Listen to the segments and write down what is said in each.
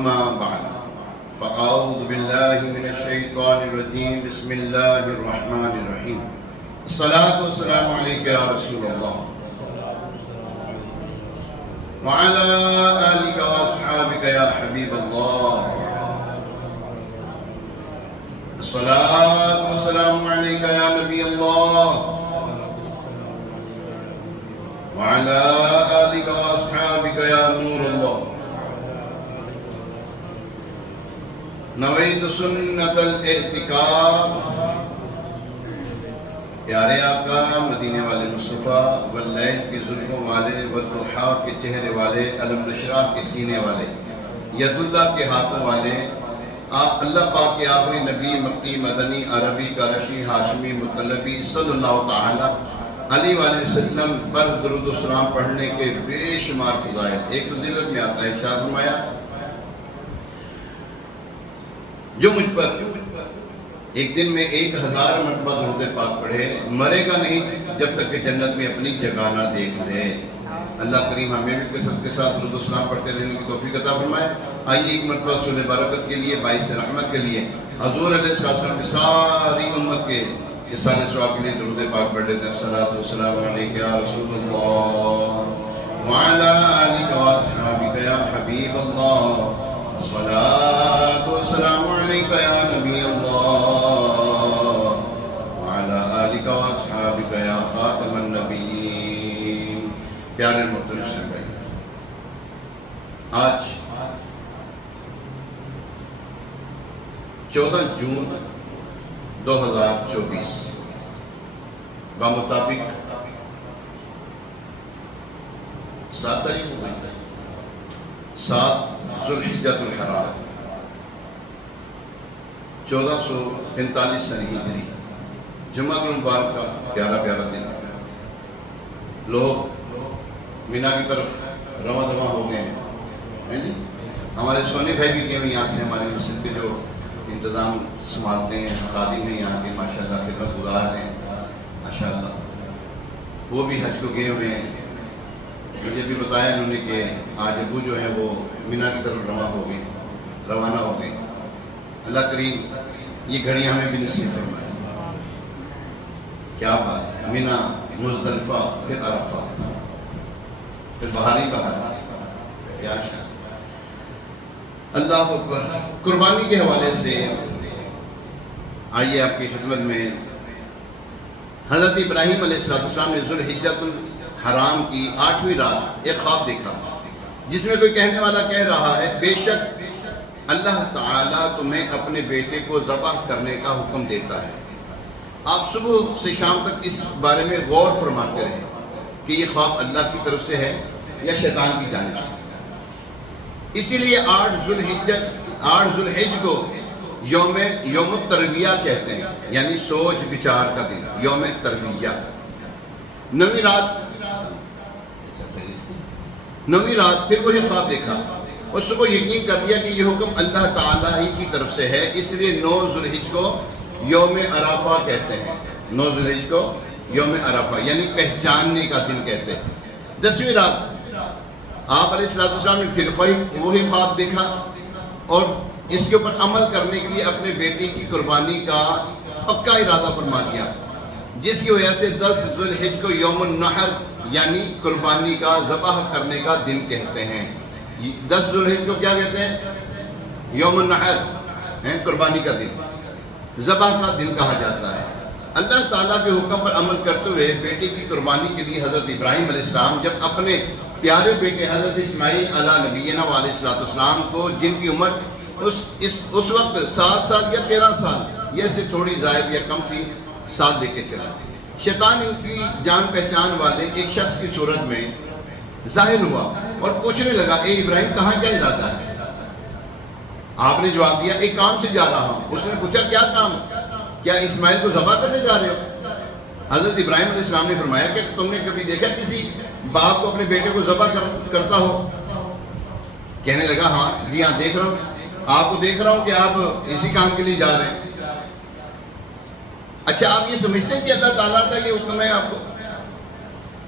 أما بعد فأعوذ بالله من الشيطان الرجيم بسم الله الرحمن الرحيم الصلاة والسلام عليك يا رسول الله وعلى آلك وأصحابك يا حبيب الله الصلاة والسلام عليك يا نبي الله وعلى آلك وأصحابك يا نور الله نویت سنت الاعتکاف پیارے آقا مدینے والے مصطفیٰ واللیل کی زلفوں والے والضحیٰ کے چہرے والے علم الاشراق کے سینے والے ید اللہ کے ہاتھوں والے اللہ پاک کے آخری نبی مکی مدنی عربی قریشی ہاشمی مطلبی صلی اللہ تعالی علیہ وآلہ وسلم پر درود و سلام پڑھنے کے بے شمار فضائل. ایک فضیلت میں آتا ہے ارشاد فرمایا جو مجھ پر ایک دن میں 1000 مرتبہ درود پاک پڑھے مرے گا نہیں جب تک کہ جنت میں اپنی جگہ نہ دیکھ لے. اللہ کریم ہمیں بھی قسمت کے ساتھ درود و سلام پڑھتے رہنے کی توفیق عطا فرمائے. آئیے ایک مرتبہ صلح برکت کے لیے باعث رحمت کے لیے حضور علیہ السلام کی ساری امت کے اس سارے ثواب کے لیے درود پاک پڑھ لیتے ہیں. الصلاۃ والسلام علیک یا رسول اللہ وعلی آلک واصحابک یا حبیب اللہ الصلاۃ والسلام علیک یا نبی اللہ وعلی آلک واصحابک یا خاتم النبیین. پیارے محترم بھائی، آج 14 جون 2024 بمطابق 7 تاریخ ہو گئی 7 ذوالحجۃ الحرام 1445 سنہ ہجری جمعہ المبارک کا پیارا دن. لوگ مینا کی طرف رواں دواں ہو گئے ہیں جی. ہمارے سونی بھائی بھی گئے یہاں سے ہمارے مسجد کے جو انتظام سنبھالتے ہیں خادم ہیں یہاں کے ماشاءاللہ خدمت گزار ہیں ماشاءاللہ، وہ بھی حج کو گئے ہوئے ہیں. مجھے بھی بتایا انہوں نے کہ آج ابو جو ہیں وہ مینا کی طرف روانہ ہو گئے. اللہ کریم یہ گھڑی ہمیں بھی نصیب فرمائے. کیا بات ہے، مینا مزدلفہ پھر عرفات پھر بہاری بہار، کیا شان. اللہ اکبر. قربانی کے حوالے سے آئیے آپ کی خدمت میں حضرت ابراہیم علیہ السلام نے ذوالحجۃ الحرام کی 8ویں رات ایک خواب دیکھا جس میں کوئی کہنے والا کہہ رہا ہے بے شک اللہ تعالیٰ تمہیں اپنے بیٹے کو ذبح کرنے کا حکم دیتا ہے. آپ صبح سے شام تک اس بارے میں غور فرماتے رہیں کہ یہ خواب اللہ کی طرف سے ہے یا شیطان کی جانب سے. اسی لیے 8 ذوالحج کو یوم الترویہ کہتے ہیں، یعنی سوچ بچار کا دن، یوم ترویہ. 9ویں رات پھر وہی خواب دیکھا. اس کو یقین کر لیا کہ یہ حکم اللہ تعالیٰ ہی کی طرف سے ہے، اس لیے 9 ذوالحج کو یوم عرفہ کہتے ہیں. 9 ذوالحج کو یوم عرفہ یعنی پہچاننے کا دن کہتے ہیں. 10ویں رات آپ علیہ السلام نے پھر وہی خواب دیکھا اور اس کے اوپر عمل کرنے کے لیے اپنے بیٹی کی قربانی کا پکا ارادہ فرما دیا، جس کی وجہ سے 10 ذوالحج کو یوم النحر یعنی قربانی کا ذبح کرنے کا دن کہتے ہیں. 10 ذوالحج کو کیا کہتے ہیں؟ یوم النحر، قربانی کا دن، ذبح کا دن کہا جاتا ہے. اللہ تعالیٰ کے حکم پر عمل کرتے ہوئے بیٹی کی قربانی کے لیے حضرت ابراہیم علیہ السلام جب اپنے پیارے بیٹے حضرت اسماعیل علیہ نبینا علیہ السلام کو، جن کی عمر اس وقت 7 سال یا 13 سال یہ سے تھوڑی زائد یا کم تھی، سال لے کے چلا. شیطان ان کی جان پہچان والے ایک شخص کی صورت میں ظاہر ہوا اور پوچھنے لگا اے ابراہیم کہاں کیا ارادہ ہے؟ آپ نے جواب دیا ایک کام سے جا رہا ہوں. اس نے پوچھا کیا کام؟ کیا اسماعیل کو ذبح کرنے جا رہے ہو؟ حضرت ابراہیم علیہ السلام نے فرمایا کہ تم نے کبھی دیکھا کسی باپ کو اپنے بیٹے کو ذبح کرتا ہو؟ کہنے لگا ہاں جی ہاں دیکھ رہا ہوں، آپ کو دیکھ رہا ہوں کہ آپ اسی کام کے لیے جا رہے ہیں. اچھا آپ یہ سمجھتے ہیں کہ اللہ تعالیٰ کا یہ حکم ہے آپ کو؟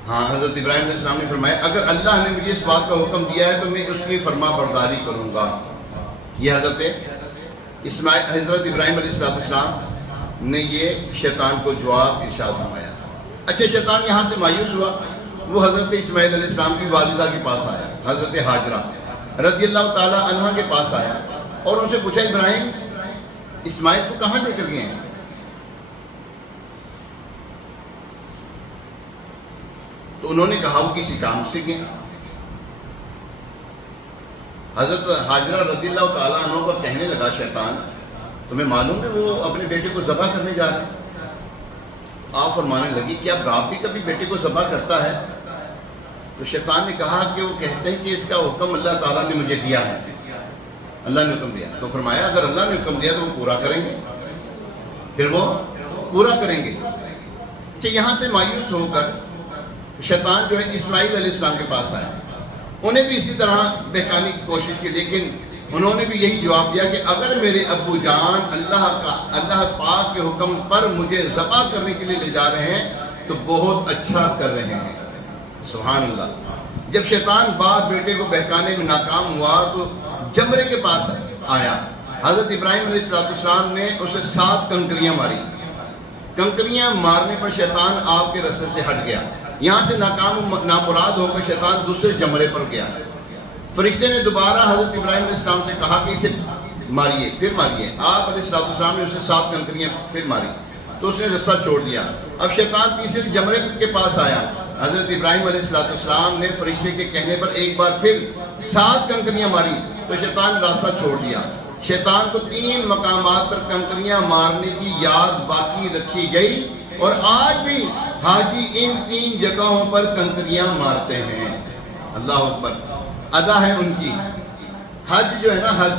ہاں. حضرت ابراہیم علیہ السلام نے فرمایا اگر اللہ نے مجھے اس بات کا حکم دیا ہے تو میں اس کی فرما برداری کروں گا. یہ حضرت ابراہیم علیہ السلام نے یہ شیطان کو جواب ارشاد فرمایا. اچھا شیطان یہاں سے مایوس ہوا، وہ حضرت اسماعیل علیہ السلام کی والدہ کے پاس آیا، حضرت ہاجرہ رضی اللہ تعالی عنہ کے پاس آیا اور ان سے پوچھا ابراہیم اسماعیل کو کہاں لے کر گئے ہیں؟ تو انہوں نے کہا وہ کسی کام سے گئے. حضرت ہاجرہ رضی اللہ تعالیٰ عنہ کو کہنے لگا شیطان تمہیں معلوم ہے وہ اپنے بیٹے کو ذبح کرنے جا رہے ہیں؟ آپ فرمانے لگی کہ اب باپ بھی کبھی بیٹے کو ذبح کرتا ہے؟ تو شیطان نے کہا کہ وہ کہتے ہیں کہ اس کا حکم اللہ تعالیٰ نے مجھے دیا ہے، اللہ نے حکم دیا. تو فرمایا اگر اللہ نے حکم دیا تو وہ پورا کریں گے، پھر وہ پورا کریں گے. کہ یہاں سے مایوس ہو کر شیطان جو ہے اسماعیل علیہ السلام کے پاس آیا. انہیں بھی اسی طرح بہکانے کی کوشش کی، لیکن انہوں نے بھی یہی جواب دیا کہ اگر میرے ابو جان اللہ پاک کے حکم پر مجھے ذبح کرنے کے لیے لے جا رہے ہیں تو بہت اچھا کر رہے ہیں. سبحان اللہ. جب شیطان باپ بیٹے کو بہکانے میں ناکام ہوا تو جمرے کے پاس آیا. حضرت ابراہیم علیہ السلام نے اسے 7 کنکریاں ماری. کنکریاں مارنے پر شیطان آپ کے رستے سے ہٹ گیا. یہاں سے نامراد ہو کر شیطان دوسرے جمرے پر گیا. فرشتے نے دوبارہ حضرت ابراہیم علیہ السلام سے کہا کہ اسے ماریے، پھر ماریے. آپ علیہ السلام نے اسے 7 کنکریاں پھر ماری تو اس نے رستہ چھوڑ دیا. اب شیطان تیسرے جمرے کے پاس آیا. حضرت ابراہیم علیہ السلام نے فرشتے کے کہنے پر ایک بار پھر 7 کنکریاں ماری تو شیطان راستہ چھوڑ دیا. شیطان کو 3 مقامات پر کنکریاں مارنے کی یاد باقی رکھی گئی اور آج بھی حاجی ان 3 جگہوں پر کنکریاں مارتے ہیں. اللہ اکبر. ادا ہے ان کی. حج جو ہے نا، حج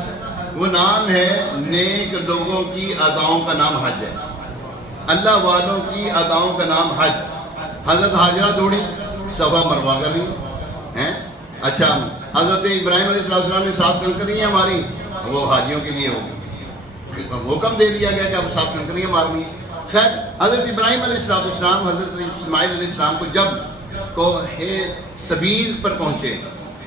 وہ نام ہے نیک لوگوں کی اداؤں کا نام حج ہے. اللہ والوں کی اداؤں کا نام حج. حضرت ہاجرہ دوڑی صفا مروہ کر رہی ہیں. اچھا حضرت ابراہیم علیہ السلام نے 7 کنکریاں ماری، وہ حاجیوں کے لیے حکم دے دیا گیا کہ اب 7 کنکریاں مارنی. خیر حضرت ابراہیم علیہ السلام حضرت اسماعیل علیہ السلام کو جب کوہ صبیر پر پہنچے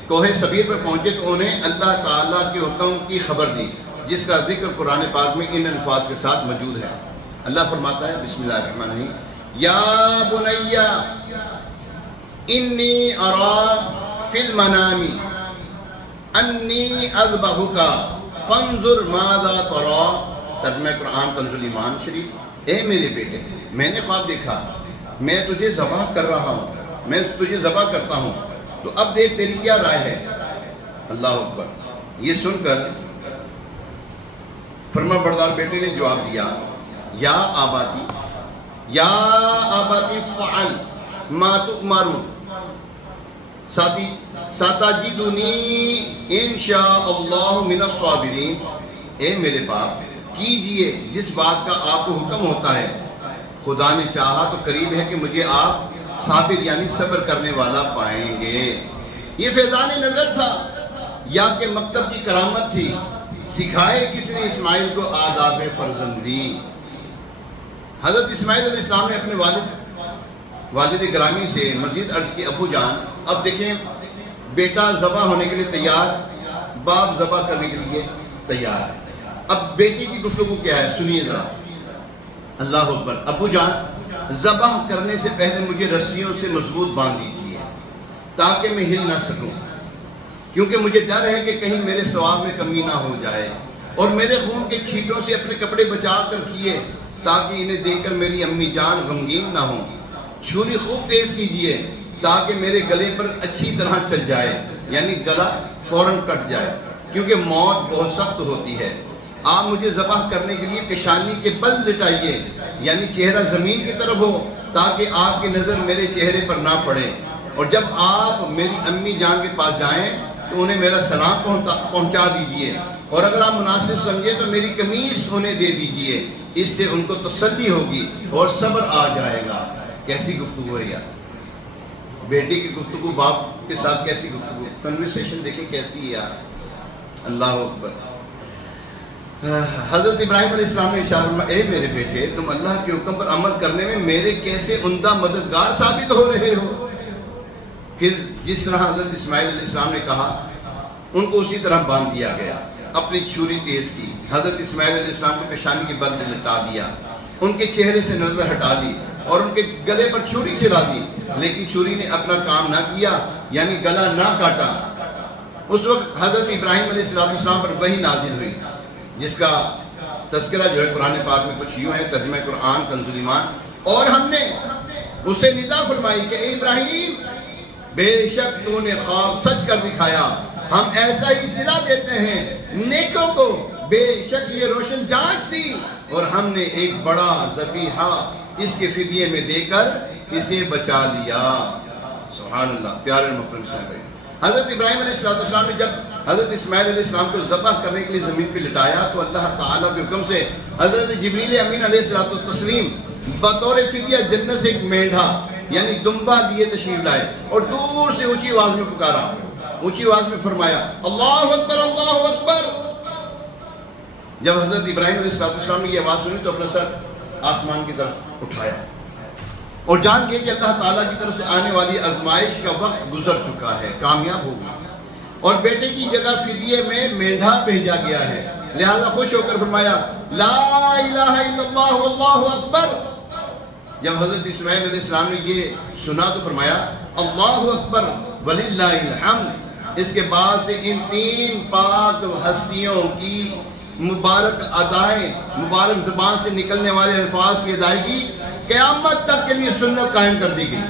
تو انہیں اللہ تعالیٰ کے حکم کی خبر دی، جس کا ذکر قرآن پاک میں ان الفاظ کے ساتھ موجود ہے. اللہ فرماتا ہے بسم اللہ الرحمن الرحیم یا بنی انی ارا فی المنام انی اذبحک فانظر ماذا تری. ترجمہ قرآن کنز الایمان شریف. اے میرے بیٹے میں نے خواب دیکھا، میں تجھے ذبح کر رہا ہوں، میں تجھے ذبح کرتا ہوں، تو اب دیکھ تیری کیا رائے ہے. اللہ اکبر. یہ سن کر فرما بردار بیٹے نے جواب دیا یا آباتی فعل ما تؤمر ستجدنی انشاء اللہ من الصابرین. اے میرے باپ کیجئے جس بات کا آپ کو حکم ہوتا ہے، خدا نے چاہا تو قریب ہے کہ مجھے آپ صابر یعنی صبر کرنے والا پائیں گے. یہ فیضان نظر تھا یا کہ مکتب کی کرامت تھی؟ سکھائے کس نے اسماعیل کو آداب فرزندی. حضرت اسماعیل علیہ السلام نے اپنے والد گرامی سے مزید عرض کی ابو جان اب دیکھیں بیٹا ذبح ہونے کے لیے تیار، باپ ذبح کرنے کے لیے تیار ہے. اب بیٹی کی گفتگو کیا ہے سنیے ذرا. اللہ اکبر. ابو جان ذبح کرنے سے پہلے مجھے رسیوں سے مضبوط باندھ دیجیے تاکہ میں ہل نہ سکوں، کیونکہ مجھے ڈر ہے کہ کہیں میرے ثواب میں کمی نہ ہو جائے، اور میرے خون کے چھینٹوں سے اپنے کپڑے بچا کر کیے تاکہ انہیں دیکھ کر میری امی جان غمگین نہ ہوں. چھری خوب تیز کیجیے تاکہ میرے گلے پر اچھی طرح چل جائے، یعنی گلا فوراً کٹ جائے، کیونکہ موت بہت سخت ہوتی ہے. آپ مجھے ذبح کرنے کے لیے پیشانی کے بل لٹائیے، یعنی چہرہ زمین کی طرف ہو تاکہ آپ کی نظر میرے چہرے پر نہ پڑے، اور جب آپ میری امی جان کے پاس جائیں تو انہیں میرا سلام پہنچا دیجئے، اور اگر آپ مناسب سمجھے تو میری قمیص انہیں دے دیجئے، اس سے ان کو تسلی ہوگی اور صبر آ جائے گا. کیسی گفتگو ہے یار. بیٹی کی گفتگو باپ کے ساتھ کیسی گفتگو، کنورسیشن دیکھیں کیسی ہے یار. اللہ اکبر. حضرت ابراہیم علیہ السلام نے ارشاد فرمایا اے میرے بیٹے تم اللہ کے حکم پر عمل کرنے میں میرے کیسے عمدہ مددگار ثابت ہو رہے ہو. پھر جس طرح حضرت اسماعیل علیہ السلام نے کہا ان کو اسی طرح باندھ دیا گیا. اپنی چھری تیز کی، حضرت اسماعیل علیہ السلام کو پیشانی کے بل میں لٹا دیا، ان کے چہرے سے نظر ہٹا دی اور ان کے گلے پر چھری چلا دی، لیکن چھری نے اپنا کام نہ کیا، یعنی گلا نہ کاٹا۔ اس وقت حضرت ابراہیم علیہ السلام پر وحی نازل ہوئی، جس کا تذکرہ جو ہے قرآن پاک میں کچھ یوں ہے، ترجمہ قرآن کنز ایمان، اور ہم نے اسے ندا فرمائی کہ اے ابراہیم بے شک تو نے خواب سچ کر دکھایا، ہم ایسا ہی صلہ دیتے ہیں نیکوں کو، بے شک یہ روشن جانچ تھی اور ہم نے ایک بڑا ذبیحہ اس کے فدیے میں دے کر اسے بچا لیا۔ سبحان اللہ۔ پیارے محترم صاحب، حضرت ابراہیم علیہ السلام نے جب حضرت اسماعیل علیہ السلام کو ذبح کرنے کے لیے زمین پہ لٹایا تو اللہ تعالیٰ کے حکم سے حضرت جبریل امین علیہ السلام بطور فدیہ جنت سے ایک مینڈھا یعنی دمبا لیے تشریف لائے اور دور سے اونچی آواز میں پکارا، اونچی آواز میں فرمایا اللہ اکبر اللہ اکبر۔ جب حضرت ابراہیم علیہ السلام نے یہ آواز سنی تو اپنا سر آسمان کی طرف اٹھایا اور جان کے کہ اللہ تعالیٰ کی طرف سے آنے والی آزمائش کا وقت گزر چکا ہے، کامیاب ہوگا، اور بیٹے کی جگہ فدیے میں مینڈھا بھیجا گیا ہے، لہذا خوش ہو کر فرمایا لا الہ الا اللہ واللہ اکبر۔ جب حضرت اسماعیل علیہ السلام نے یہ سنا تو فرمایا اللہ اکبر وللہ الحمد۔ اس کے بعد سے ان تین پاک ہستیوں کی مبارک ادائیں، مبارک زبان سے نکلنے والے الفاظ کی ادائیگی قیامت تک کے لیے سنت قائم کر دی گئی،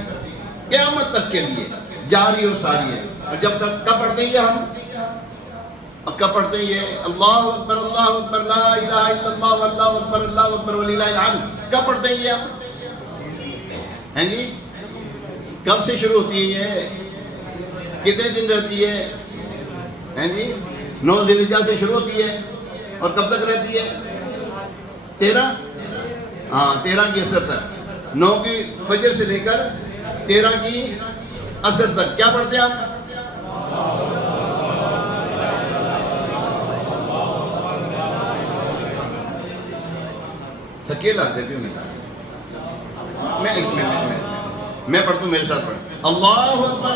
قیامت تک کے لیے جاری اور ساری ہے۔ اور جب تک کب پڑھتے ہیں ہم، کب پڑھتے ہیں اللہ اکبر لا الہ الا اللہ واللہ اکبر وللہ الحمد، کب پڑھتے ہیں ہم ہیں جی؟ کب سے شروع ہوتی ہے یہ؟ کتنے دن رہتی ہے ہیں جی؟ 9 ذی الحجہ سے شروع ہوتی ہے اور کب تک رہتی ہے؟ 13، ہاں 13 کی عصر تک، 9 کی فجر سے لے کر 13 کی عصر تک کیا پڑھتے ہیں ہم؟ تھکے لاتے بھی میں پڑھتا ہوں، میرے ساتھ پڑھیں اللہ اکبر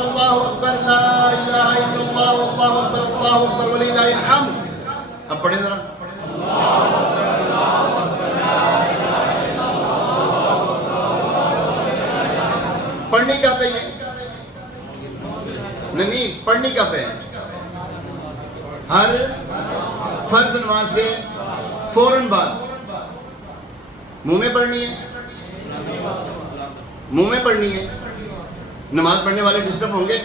لا الہ الا اللہ اللہ اکبر وللہ الحمد۔ اب پڑھیں ذرا پڑھنی کہاں پہ ہے؟ نہیں پڑھنی کہاں پہ ہے؟ ہر فرض نماز کے فوراً بعد منہ میں پڑھنی ہے، منہ میں پڑھنی ہے۔ نماز پڑھنے والے ڈسٹرب ہوں گے؟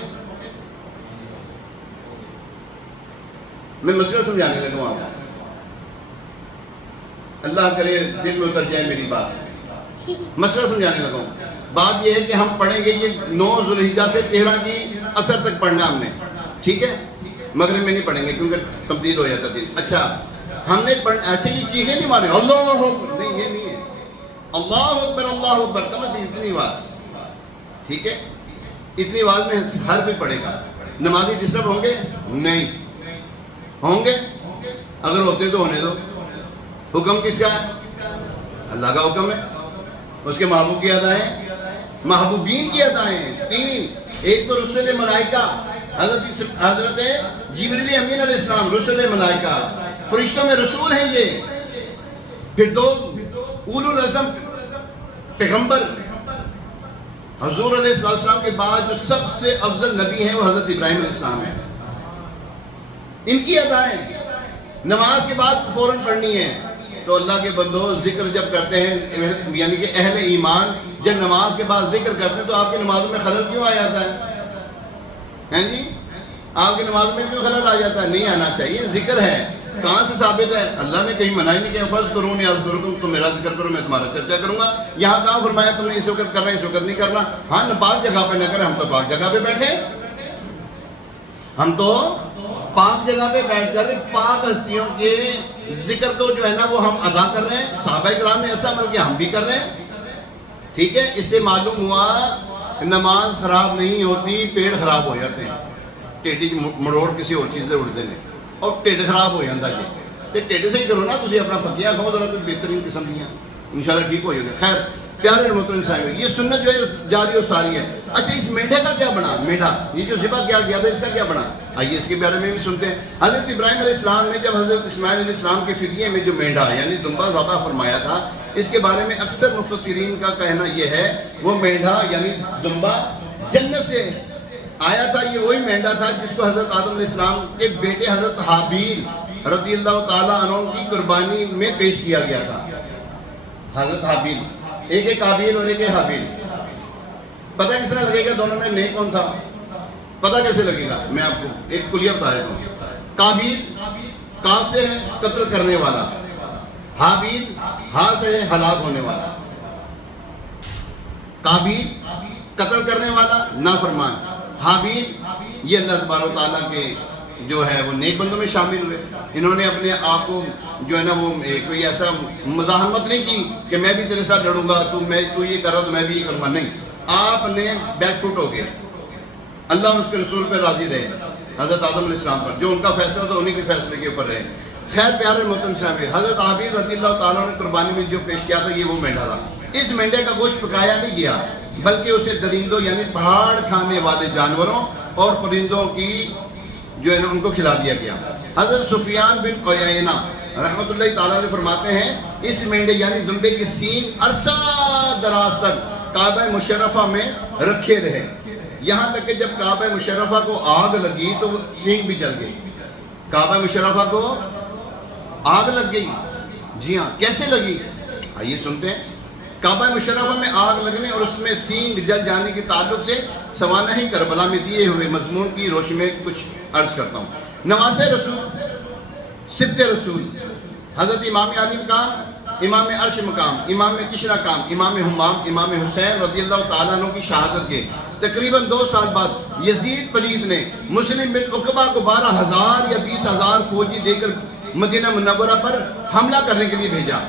میں مسئلہ سمجھانے لگا ہوں، اللہ کرے دل میں اتر جائے میری بات، مسئلہ سمجھانے لگا ہوں۔ بات یہ ہے کہ ہم پڑھیں گے یہ 9 ذی الحجہ سے 13 کی عصر تک پڑھنا ہم نے، ٹھیک ہے؟ مغرب میں نہیں پڑھیں گے کیونکہ تبدیل ہو جاتا دن۔ اچھا ہم نے ایسے یہ چیزیں نہیں مارے اللہ اکبر، نہیں یہ نہیں ہے، اللہ اکبر کم از اتنی آواز، ٹھیک ہے؟ اتنی آواز میں ہر کوئی پڑھے گا۔ نمازی ڈسٹرب ہوں گے؟ نہیں ہوں گے، اگر ہوتے تو ہونے دو۔ حکم کس کا ہے؟ اللہ کا حکم ہے، اس کے محبوب کی ادائیں، محبوبین کی ادائیں 3، ایک تو رسل ملائکہ حضرت جبریل امین علیہ السلام، رسل ملائکہ فرشتوں میں رسول ہیں یہ، پھر 2 اولو العزم پیغمبر، حضور علیہ السلام کے بعد جو سب سے افضل نبی ہیں وہ حضرت ابراہیم علیہ السلام ہیں، ان کی ادائیں نماز کے بعد فوراً پڑھنی ہے۔ تو اللہ کے بندو ذکر جب کرتے ہیں یعنی کہ اہل ایمان جب نماز کے بعد ذکر کرتے ہیں تو آپ کی نمازوں میں خلل کیوں آ جاتا ہے جی؟ آپ کی نماز میں کیوں خلل آ جاتا ہے؟ نہیں آنا چاہیے، ذکر ہے، کہاں سے ثابت ہے؟ اللہ نے کہیں منع نہیں کیا فرض کروں یا تم میرا ذکر کرو میں تمہارا چرچا کروں گا۔ یہاں کہاں فرمایا تم نے اس وقت کرنا اس وقت نہیں کرنا؟ ہاں نہ پاک جگہ پہ نہ کریں، ہم تو پاک جگہ پہ بیٹھے، ہم تو پاک جگہ پہ بیٹھ کر پاک ہستیوں کے ذکر کو جو ہے نا وہ ہم ادا کر رہے ہیں۔ صحابہ کرام نے ایسا عمل کیا، ہم بھی کر رہے ہیں، ٹھیک ہے؟ اس سے معلوم ہوا نماز خراب نہیں ہوتی، پیڑ خراب ہو جاتے ہیں، ٹیڈی مروڑ کسی اور چیز سے اڑتے ہیں اور ٹیڈ خراب ہو جاتا جی، تو ٹیڈ سے ہی کرو نا، تھی اپنا پکیا کھاؤ ذرا کوئی بہترین قسم دیا، انشاءاللہ ٹھیک ہو جائے گا۔ خیر پیارے محترم صاحب، یہ سنت جو ہے جاری و ساری ہے۔ اچھا اس مینڈے کا کیا بنا؟ میڈھا یہ جو ذبح کیا گیا تھا اس کا کیا بنا؟ آئیے اس کے بارے میں بھی سنتے ہیں۔ حضرت ابراہیم علیہ السلام نے جب حضرت اسماعیل علیہ السلام کے فدیے میں جو مینڈا یعنی دمبا ذبح فرمایا تھا، اس کے بارے میں اکثر مفسرین کا کہنا یہ ہے وہ مینڈا یعنی دمبا جنت سے آیا تھا۔ یہ وہی مینڈا تھا جس کو حضرت آدم علیہ السلام کے بیٹے حضرت حابیل رضی اللہ تعالیٰ عنہ کی قربانی میں پیش کیا گیا تھا۔ حضرت حابیل، ایک قابیل اور ایک حابیل، پتہ کس طرح لگے گا دونوں میں نیک کون تھا؟ پتہ کیسے لگے گا؟ میں آپ کو ایک کلیہ بتا دیتا ہوں۔ قابیل کاف سے ہے قتل کرنے والا، حابیل ہاں سے ہے ہلاک ہونے والا۔ قابیل قتل کرنے والا نافرمان، حابیل یہ اللہ تبارک و تعالیٰ کے جو ہے وہ نیک بندوں میں شامل ہوئے۔ انہوں نے اپنے آپ کو جو ہے نا وہ کوئی ایسا مزاحمت نہیں کی کہ میں بھی تیرے ساتھ لڑوں گا، تو یہ کر رہا تو میں بھی یہ کروں گا، نہیں، آپ نے بیک فوٹ ہو گئے۔ اللہ اور اس کے رسول پہ راضی رہے، حضرت آدم علیہ السلام پر جو ان کا فیصلہ تھا انہی کے فیصلے کے اوپر رہے۔ خیر پیارے محترم صاحب، حضرت حابیل رضی اللہ تعالیٰ نے قربانی میں جو پیش کیا تھا یہ وہ مینڈا تھا۔ اس مینڈے کا گوشت پکایا نہیں گیا بلکہ اسے درندوں یعنی پہاڑ کھانے والے جانوروں اور پرندوں کی جو ہے ان کو کھلا دیا گیا۔ حضرت سفیان بن عیینہ رحمۃ اللہ تعالیٰ علیہ فرماتے ہیں اس مینڈے یعنی دمبے کی سینگ عرصہ دراز تک کعبہ مشرفہ میں رکھے رہے، یہاں تک کہ جب کعبہ مشرفہ کو آگ لگی تو وہ سینگ بھی جل گئی۔ کعبہ مشرفہ کو آگ لگ گئی، جی ہاں، کیسے لگی؟ آئیے سنتے ہیں۔ کعبہ مشرفہ میں آگ لگنے اور اس میں سینگ جل جانے کے تعلق سے سوانح کربلا میں دیے ہوئے مضمون کی روشنی میں کچھ عرض کرتا ہوں۔ نواز رسول، سبت رسول، حضرت امام علی مقام، امام عرش مقام، امام کشرا کام، امام حمام، امام حسین رضی اللہ تعالیٰ عنہ کی شہادت کے تقریباً 2 سال بعد یزید پلید نے مسلم بن عقبہ کو 12,000 یا 20,000 فوجی دے کر مدینہ منورہ پر حملہ کرنے کے لیے بھیجا۔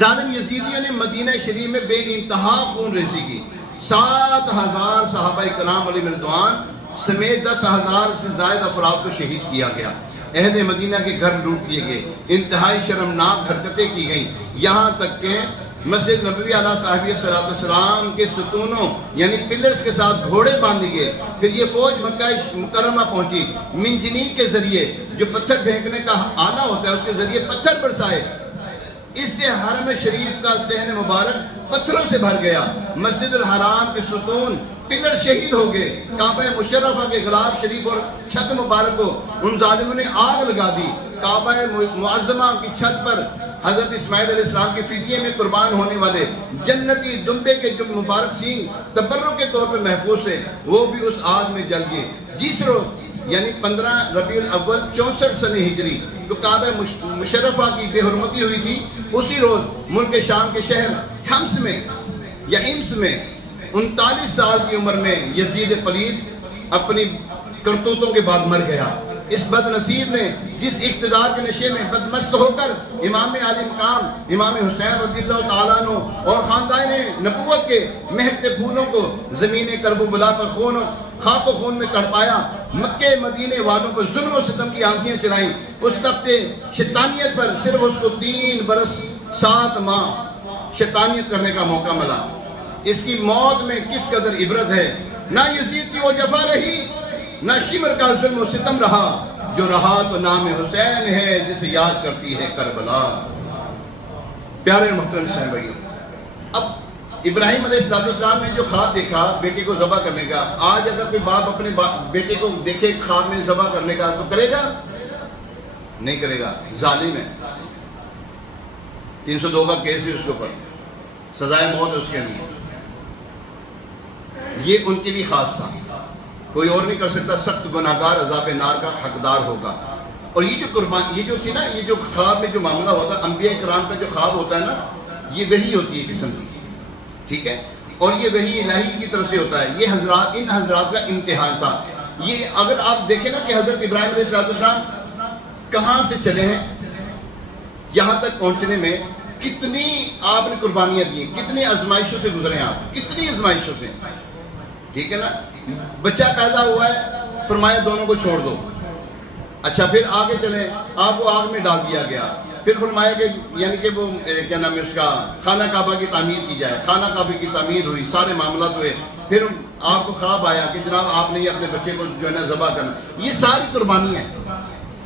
ظالم یزیدیوں نے مدینہ شریف میں بے انتہا خون ریزی کی۔ 7,000 صحابہ کرام علیہ رضوان سمیت 10,000 سے زائد افراد کو شہید کیا گیا۔ اہل مدینہ کے گھر لوٹ لیے گئے، انتہائی شرمناک حرکتیں کی گئیں، یہاں تک کہ مسجد نبوی علیہ صاحب صلاۃ والسلام کے ستونوں یعنی پلرز کے ساتھ گھوڑے باندھ گئے۔ پھر یہ فوج مکہ مکرمہ پہنچی، منجنیق کے ذریعے جو پتھر پھینکنے کا آلہ ہوتا ہے اس کے ذریعے پتھر برسائے، اس سے حرم شریف کا صحن مبارک پتھروں سے بھر گیا۔ مسجد الحرام کے ستون پلر شہید ہو گئے۔ کعبہ مشرفہ کے غلاف شریف اور چھت مبارک کو ان ظالموں نے آگ لگا دی۔ کعبہ معظمہ کی چھت پر حضرت اسماعیل علیہ السلام کے فدیے میں قربان ہونے والے جنتی دمبے کے جو مبارک سینگ تبرک کے طور پر محفوظ تھے وہ بھی اس آگ میں جل گئے۔ جس روز یعنی 15 ربیع الاول 64 سنہ ہجری جو کعبہ مشرفہ کی بے حرمتی ہوئی تھی، اسی روز ملک شام کے شہر حمص میں یا امس میں 39 سال کی عمر میں یزید پلید اپنی کرتوتوں کے بعد مر گیا۔ اس بد نصیب نے جس اقتدار کے نشے میں بدمست ہو کر امام علی مقام امام حسین رضی اللہ تعالیٰ عنہ اور خاندان نبوت کے مہکتے پھولوں کو زمین کرب و بلا پر خاک و خون میں تڑپایا، مکہ مدینے والوں پر ظلم و ستم کی آنکھیں چلائیں، اس تخت شیطانیت پر صرف اس کو 3 برس 7 ماہ شیطانیت کرنے کا موقع ملا۔ اس کی موت میں کس قدر عبرت ہے، نہ یزید کی وہ جفا رہی نہ شمر کا ظلم و ستم رہا، جو رہا تو نام حسین ہے جسے یاد کرتی ہے کربلا۔ پیارے محترم صاحبائیوں، اب ابراہیم علیہ السلام نے جو خواب دیکھا بیٹے کو ذبح کرنے کا، آج اگر کوئی باپ اپنے بیٹے کو دیکھے خواب میں ذبح کرنے کا تو کرے گا؟ نہیں کرے گا، ظالم ہے۔ 302 کا کیس ہے اس کے اوپر، سزائے موت ہے اس کے لیے۔ یہ ان کے لیے خاص تھا، کوئی اور نہیں کر سکتا، سخت گناہگار عذاب نار کا حقدار ہوگا۔ اور یہ جو قربان یہ جو تھی نا، یہ جو خواب میں جو معاملہ ہوتا ہے، انبیاء کرام کا جو خواب ہوتا ہے نا، یہ وحی ہوتی ہے قسم کی، ٹھیک ہے، اور یہ وحی الہی کی طرف سے ہوتا ہے۔ یہ حضرات ان حضرات کا امتحان تھا۔ یہ اگر آپ دیکھیں نا کہ حضرت ابراہیم علیہ السلام کہاں سے چلے ہیں یہاں تک پہنچنے میں، کتنی آپ نے قربانیاں دی، کتنی آزمائشوں سے گزرے ہیں آپ، کتنی آزمائشوں سے، ٹھیک ہے نا۔ بچہ پیدا ہوا ہے، فرمایا دونوں کو چھوڑ دو۔ اچھا پھر آگے چلیں، آپ کو آگ میں ڈال دیا گیا، پھر فرمایا کہ یعنی کہ وہ کیا نام ہے اس کا خانہ کعبہ کی تعمیر کی جائے. خانہ کعبہ کی تعمیر ہوئی, سارے معاملات ہوئے. پھر آپ کو خواب آیا کہ جناب آپ نے اپنے بچے کو جو ہے نا ذبح کرنا. یہ ساری قربانی ہے.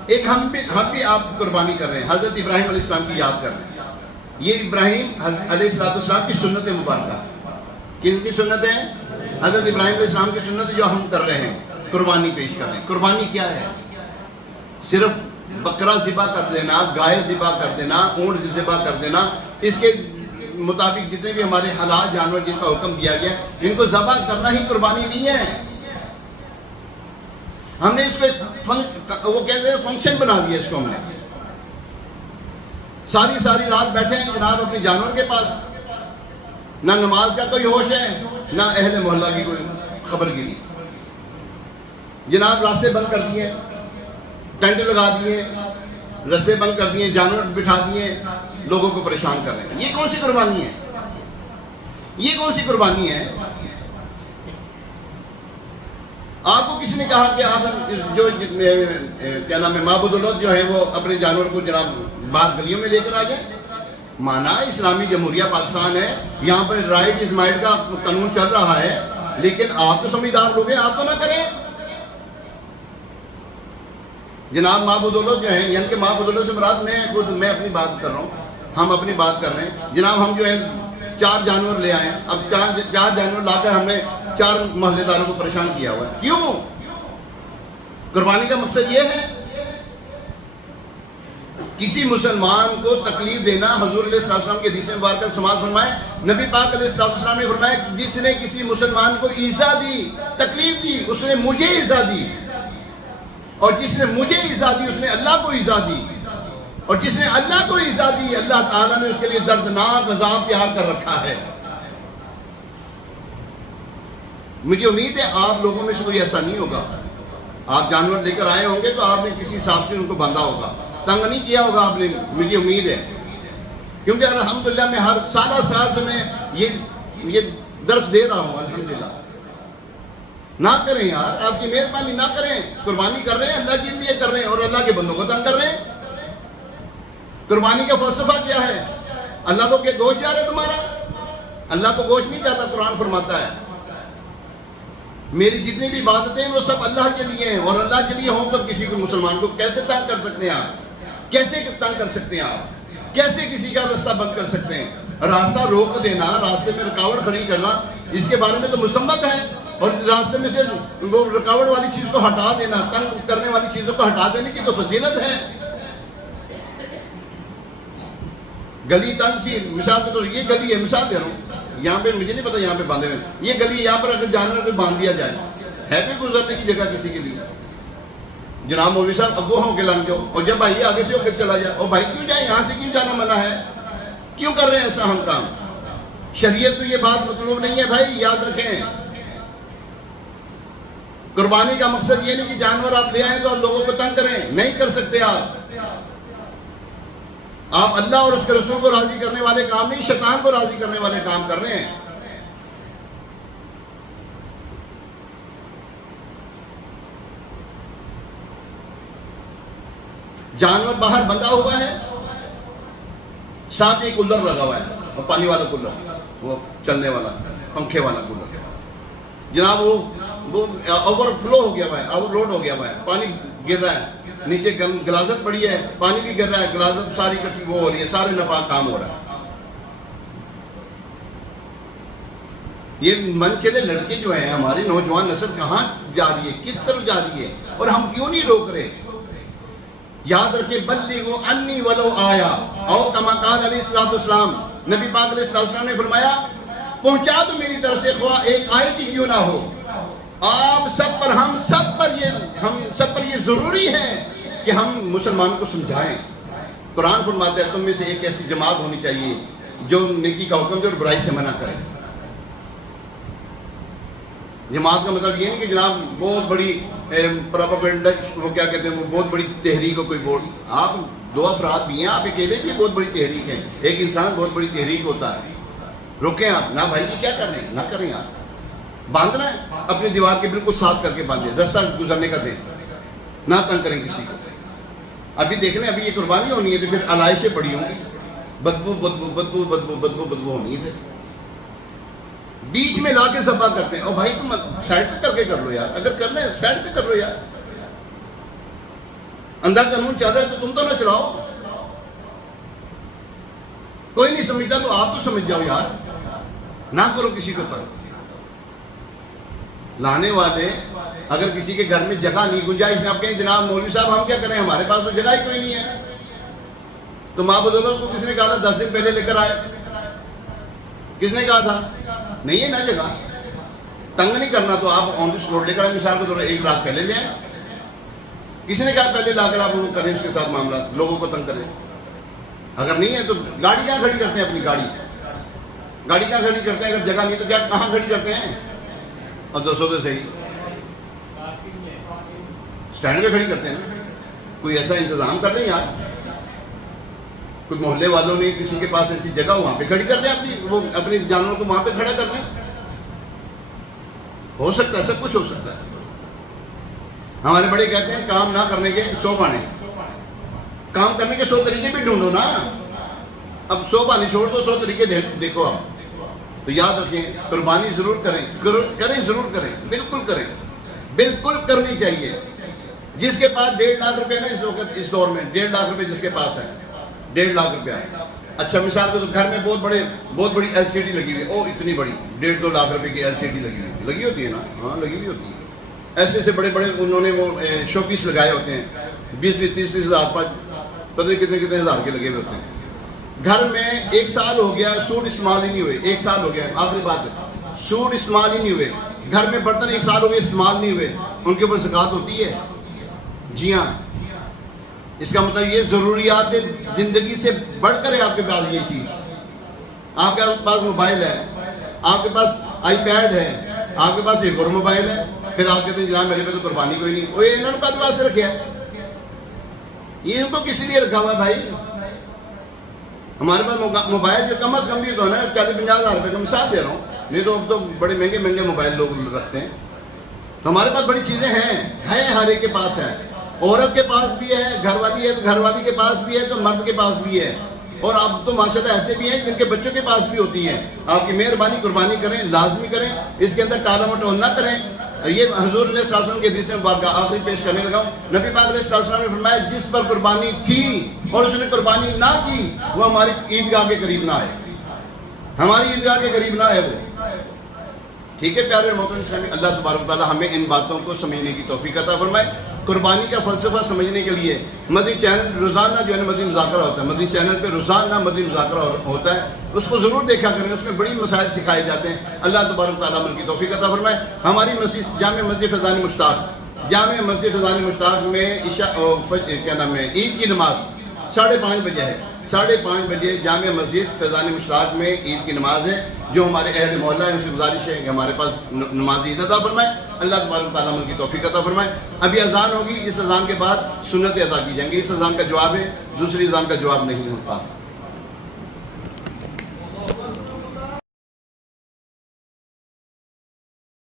ایک ہم بھی آپ قربانی کر رہے ہیں, حضرت ابراہیم علیہ السلام کی یاد کر رہے ہیں. یہ ابراہیم علیہ السلام کی سنت مبارکہ. کن کی سنت ہے؟ حضرت ابراہیم علیہ السلام کی سنت جو ہم کر رہے ہیں, قربانی پیش کر رہے ہیں. قربانی کیا ہے؟ صرف بکرا ذبح کر دینا, گائے ذبح کر دینا, اونٹ ذبح کر دینا, اس کے مطابق جتنے بھی ہمارے حلال جانور جن کا حکم دیا گیا ان کو ذبح کرنا ہی قربانی نہیں ہے. ہم نے اس کو وہ کہتے ہیں فنکشن بنا دیا. اس کو ہم نے ساری رات بیٹھے ہیں جناب اپنے جانور کے پاس, نہ نماز کا کوئی ہوش ہے, نہ اہل محلہ کی کوئی خبر گیری. جناب راستے بند کر دیے, ٹینٹ لگا دیے, رستے بند کر دیے, جانور بٹھا دیے, لوگوں کو پریشان کر رہے ہیں. یہ کون سی قربانی ہے؟ یہ کون سی قربانی ہے؟ آپ کو کسی نے کہا کہ آپ جو کیا نام ہے معبود اللہ جو ہے وہ اپنے جانور کو جناب باہر گلیوں میں لے کر آ جائیں؟ مانا اسلامی جمہوریہ پاکستان ہے, یہاں پر رائٹ از مائٹ کا قانون چل رہا ہے, لیکن آپ تو سمجھدار لوگ ہیں, آپ تو نہ کریں. جناب معبود اللہ جو ہیں, یعنی کہ معبود اللہ سے مراد میں اپنی بات کر رہا ہوں, ہم اپنی بات کر رہے ہیں. جناب ہم جو ہے 4 جانور لے آئے ہیں, اب 4 جانور لا کر ہم نے 4 محلے داروں کو پریشان کیا ہوا ہے. کیوں؟ قربانی کا مقصد یہ ہے کسی مسلمان کو تکلیف دینا. حضور علیہ السلام کے حدیث مبارکہ سماعت فرمائے, نبی پاک علیہ السلام نے فرمایا جس نے کسی مسلمان کو ایذا دی, تکلیف دی, اس نے مجھے ایذا دی, اور جس نے مجھے ایذا دی اس نے اللہ کو ایذا دی, اور جس نے اللہ کو ایذا دی اللہ تعالیٰ نے اس کے لیے دردناک عذاب تیار کر رکھا ہے. مجھے امید ہے آپ لوگوں میں سے کوئی ایسا نہیں ہوگا. آپ جانور لے کر آئے ہوں گے تو آپ نے کسی حساب سے ان کو باندھا ہوگا, تنگ نہیں کیا ہوگا آپ نے, مجھے امید ہے. کیونکہ الحمدللہ میں ہر سال سے میں یہ درس دے رہا ہوں الحمدللہ. نہ کریں یار, آپ کی مہربانی نہ کریں. قربانی کر رہے ہیں اللہ کے لیے کر رہے ہیں, اور اللہ کے بندوں کو تنگ کر رہے ہیں. قربانی کا فلسفہ کیا ہے؟ اللہ کو کیا گوشت جا رہا ہے تمہارا؟ اللہ کو گوشت نہیں جاتا. قرآن فرماتا ہے میری جتنی بھی عبادتیں ہیں وہ سب اللہ کے لیے ہیں, اور اللہ کے لیے ہوں تو کسی کو مسلمان کو کیسے تنگ کر سکتے ہیں آپ؟ کیسے تنگ کر سکتے ہیں آپ؟ کیسے کسی کا راستہ بند کر سکتے ہیں؟ راستہ روک دینا, راستے میں رکاوٹ کھڑی کرنا, اس کے بارے میں تو مذمت ہے. اور راستے میں سے وہ رکاوٹ والی چیز کو ہٹا دینا, تنگ کرنے والی چیزوں کو ہٹا دینے کی تو فضیلت ہے. گلی تنگ سی مثال کے طور, یہ گلی ہے, مثال دے رہا ہوں, یہاں پہ مجھے نہیں پتا یہاں پہ باندھے ہوئے, یہ گلی یہاں پر اگر جانور کو باندھ دیا جائے, ہے کوئی گزرنے کی جگہ کسی کے لیے؟ جناب مولوی صاحب اگو ہو کے لنگ جاؤ, اور جب بھائی آگے سے ہو کے چلا جائے, اور بھائی کیوں جائے, یہاں سے کیوں جانا منع ہے؟ کیوں کر رہے ہیں ایسا ہم کام؟ شریعت میں یہ بات مطلوب نہیں ہے بھائی, یاد رکھیں. قربانی کا مقصد یہ نہیں کہ جانور آپ لے آئیں تو آپ لوگوں کو تنگ کریں, نہیں کر سکتے آپ. آپ اللہ اور اس کے رسول کو راضی کرنے والے کام نہیں, شیطان کو راضی کرنے والے کام کر رہے ہیں. جانور باہر بندھا ہوا ہے, ساتھ ایک کولر لگا ہوا ہے, اور پانی والا کولر, وہ چلنے والا پنکھے والا کولر. جناب وہ اوور فلو ہو گیا ہوا ہے, اوور لوڈ ہو گیا ہوا ہے, پانی گر رہا ہے, نیچے گلازت پڑی ہے, پانی بھی گر رہا ہے, گلازت ساری کٹی وہ ہو رہی ہے, سارے ناپاک کام ہو رہا ہے. یہ من چلے لڑکے جو ہیں, ہماری نوجوان نسل کہاں جا رہی ہے, کس طرف جا رہی ہے, اور ہم کیوں نہیں روک رہے؟ یاد رکھیں بلغوا انی ولو آیا, او کما قال علیہ السلام, نبی پاک علیہ السلام نے فرمایا پہنچا دو میری طرف سے خواہ ایک آیت ہی کیوں نہ ہو. آپ سب پر, ہم سب پر یہ ضروری ہے کہ ہم مسلمان کو سمجھائیں. قرآن فرماتا ہے تم میں سے ایک ایسی جماعت ہونی چاہیے جو نیکی کا حکم دے اور برائی سے منع کرے. جماعت کا مطلب یہ نہیں کہ جناب بہت بڑی پروپیگنڈا, وہ کیا کہتے ہیں, وہ بہت بڑی تحریک ہو کوئی بورڈ. آپ 2 افراد بھی ہیں, آپ اکیلے بھی بہت بڑی تحریک ہے, ایک انسان بہت بڑی تحریک ہوتا ہے. روکیں آپ نہ, بھائی یہ کیا کر رہے ہیں, نہ کریں. آپ باندھنا ہے اپنی دیوار کے بالکل ساتھ کر کے باندھیں, راستہ گزرنے کا دیں, نہ تنگ کریں کسی کو. ابھی دیکھ لیں، ابھی یہ قربانی ہونی ہے تو پھر علائشیں بڑی ہوں گی، بدبو بدبو بدبو بدبو بدبو بدبو ہونی ہے پھر بیچ میں لا کے ذبح کرتے ہیں. اور بھائی تم سائڈ پہ کر کے کر لو یار، اگر کرنا ہے سائڈ پہ کر لو یار. اندھا قانون چل رہا ہے تو تم تو نہ چلاؤ. کوئی نہیں سمجھتا تو آپ تو سمجھ جاؤ یار، نہ کرو کسی کے پر. لانے والے اگر کسی کے گھر میں جگہ نہیں، گنجائش نہیں، آپ کہیں جناب مولوی صاحب ہم کیا کریں، ہمارے پاس تو جگہ ہی کوئی نہیں ہے. تو ماں بزرگوں کو کس نے کہا تھا 10 دن پہلے لے کر آئے؟ کس نے کہا تھا؟ نہیں ہے نا جگہ. تنگ نہیں کرنا تو آپ آن دی اسپاٹ لے کر آئیں، مثال کو تو ایک رات پہلے لے آئیں. کسی نے کہا پہلے لا کر آپ کریں اس کے ساتھ معاملات، لوگوں کو تنگ کریں. اگر نہیں ہے تو گاڑی کہاں کھڑی کرتے ہیں؟ اپنی گاڑی کہاں کھڑی کرتے ہیں؟ اگر جگہ نہیں تو کیا کہاں کھڑی کرتے ہیں؟ اور 200 تو صحیح اسٹینڈ پہ کھڑی کرتے ہیں نا. کوئی ایسا انتظام کر دیں یار، کوئی محلے والوں نے کسی کے پاس ایسی جگہ وہاں پہ کھڑی کر دیں، اپنی جانوروں کو وہاں پہ کھڑا کر دیں. ہو سکتا ہے، سب کچھ ہو سکتا ہے. ہمارے بڑے کہتے ہیں کام نہ کرنے کے 100 بہانے، کام کرنے کے 100 طریقے بھی ڈھونڈو نا. اب 100 بہانے چھوڑ دو، 100 طریقے دیکھو آپ. تو یاد رکھیں قربانی ضرور کریں، ضرور کریں، بالکل کریں، بالکل کرنی چاہیے. جس کے پاس 1.5 لاکھ روپے نا اس وقت اس دور میں 1.5 لاکھ روپے جس کے پاس ہے، 1.5 لاکھ روپیہ. اچھا مثال کو تو گھر میں بہت بڑی LCD لگی ہوئی ہے، اتنی بڑی 1.5-2 لاکھ روپے کی LCD لگی ہوتی ہے نا. ہاں لگی ہوئی ہوتی ہے. ایسے بڑے انہوں نے وہ شو پیس لگائے ہوتے ہیں، 20-30 ہزار، پتہ نہیں کتنے ہزار کے لگے ہوئے ہوتے ہیں. گھر میں 1 سال ہو گیا سوٹ استعمال ہی نہیں ہوئے. 1 سال ہو گیا، آخری بات ہے، سوٹ استعمال ہی نہیں ہوئے. گھر میں برتن 1 سال ہو گئے استعمال نہیں ہوئے، ان کے اوپر زکوٰۃ ہوتی ہے؟ جی ہاں. اس کا مطلب یہ ضروریات زندگی سے بڑھ کر ہے آپ کے پاس یہ چیز. آپ کے پاس موبائل ہے، آپ کے پاس آئی پیڈ ہے، آپ کے پاس ایک اور موبائل ہے، پھر آپ کہتے ہیں جناب میرے پہ تو قربانی کوئی نہیں. وہ انہوں نے کہا دماغ سے رکھا ہے، یہ ان کو کسی لیے رکھا ہوا ہے بھائی. ہمارے پاس موبائل جو کم از کم بھی تو ہے نا 40-50 ہزار روپے کا، مثال دے رہا ہوں، نہیں تو اب تو بڑے مہنگے موبائل لوگ رکھتے ہیں. تو ہمارے پاس بڑی چیزیں ہیں، ہر ایک کے پاس ہے. عورت کے پاس بھی ہے، گھر والی ہے تو گھر والی کے پاس بھی ہے، تو مرد کے پاس بھی ہے. اور اب تو ماشاءاللہ ایسے بھی ہیں جن کے بچوں کے پاس بھی ہوتی ہیں. آپ کی مہربانی قربانی کریں، لازمی کریں، اس کے اندر ٹالا مٹول نہ کریں. یہ حضور علیہ السلام کے حدیث مبارکہ آخری پیش کرنے لگا ہوں. نبی پاک علیہ السلام نے فرمایا جس پر قربانی تھی اور اس نے قربانی نہ کی وہ ہماری عیدگاہ کے قریب نہ آئے، ہماری عیدگاہ کے قریب نہ آئے وہ. ٹھیک ہے پیارے محترم اسلامی، اللہ تبارک و تعالیٰ ہمیں ان باتوں کو سمجھنے کی توفیق عطا فرمائے. قربانی کا فلسفہ سمجھنے کے لیے مدنی چینل روزانہ جو ہے مدنی مذاکرہ ہوتا ہے، مدنی چینل پہ روزانہ مدنی مذاکرہ ہوتا ہے، اس کو ضرور دیکھا کریں. اس میں بڑی مسائل سکھائے جاتے ہیں. اللہ تبارک و تعالیٰ ہم کی توفیق عطا فرمائے. ہماری مسجد جامع مسجد فیضان مشتاق میں عید کی نماز 5:30 بجے ہے. 5:30 بجے جامع مسجد فیضان مشتاق میں عید کی نماز ہے. جو ہمارے اہل محلہ ہیں ان سے گزارش ہے کہ ہمارے پاس نماز عید عطا فرمائے. اللہ تبارک و تعالیٰ ہم کی توفیق عطا فرمائے. ابھی اذان ہوگی، اس اذان کے بعد سنتیں ادا کی جائیں گی. اس اذان کا جواب ہے، دوسری اذان کا جواب نہیں ہوتا.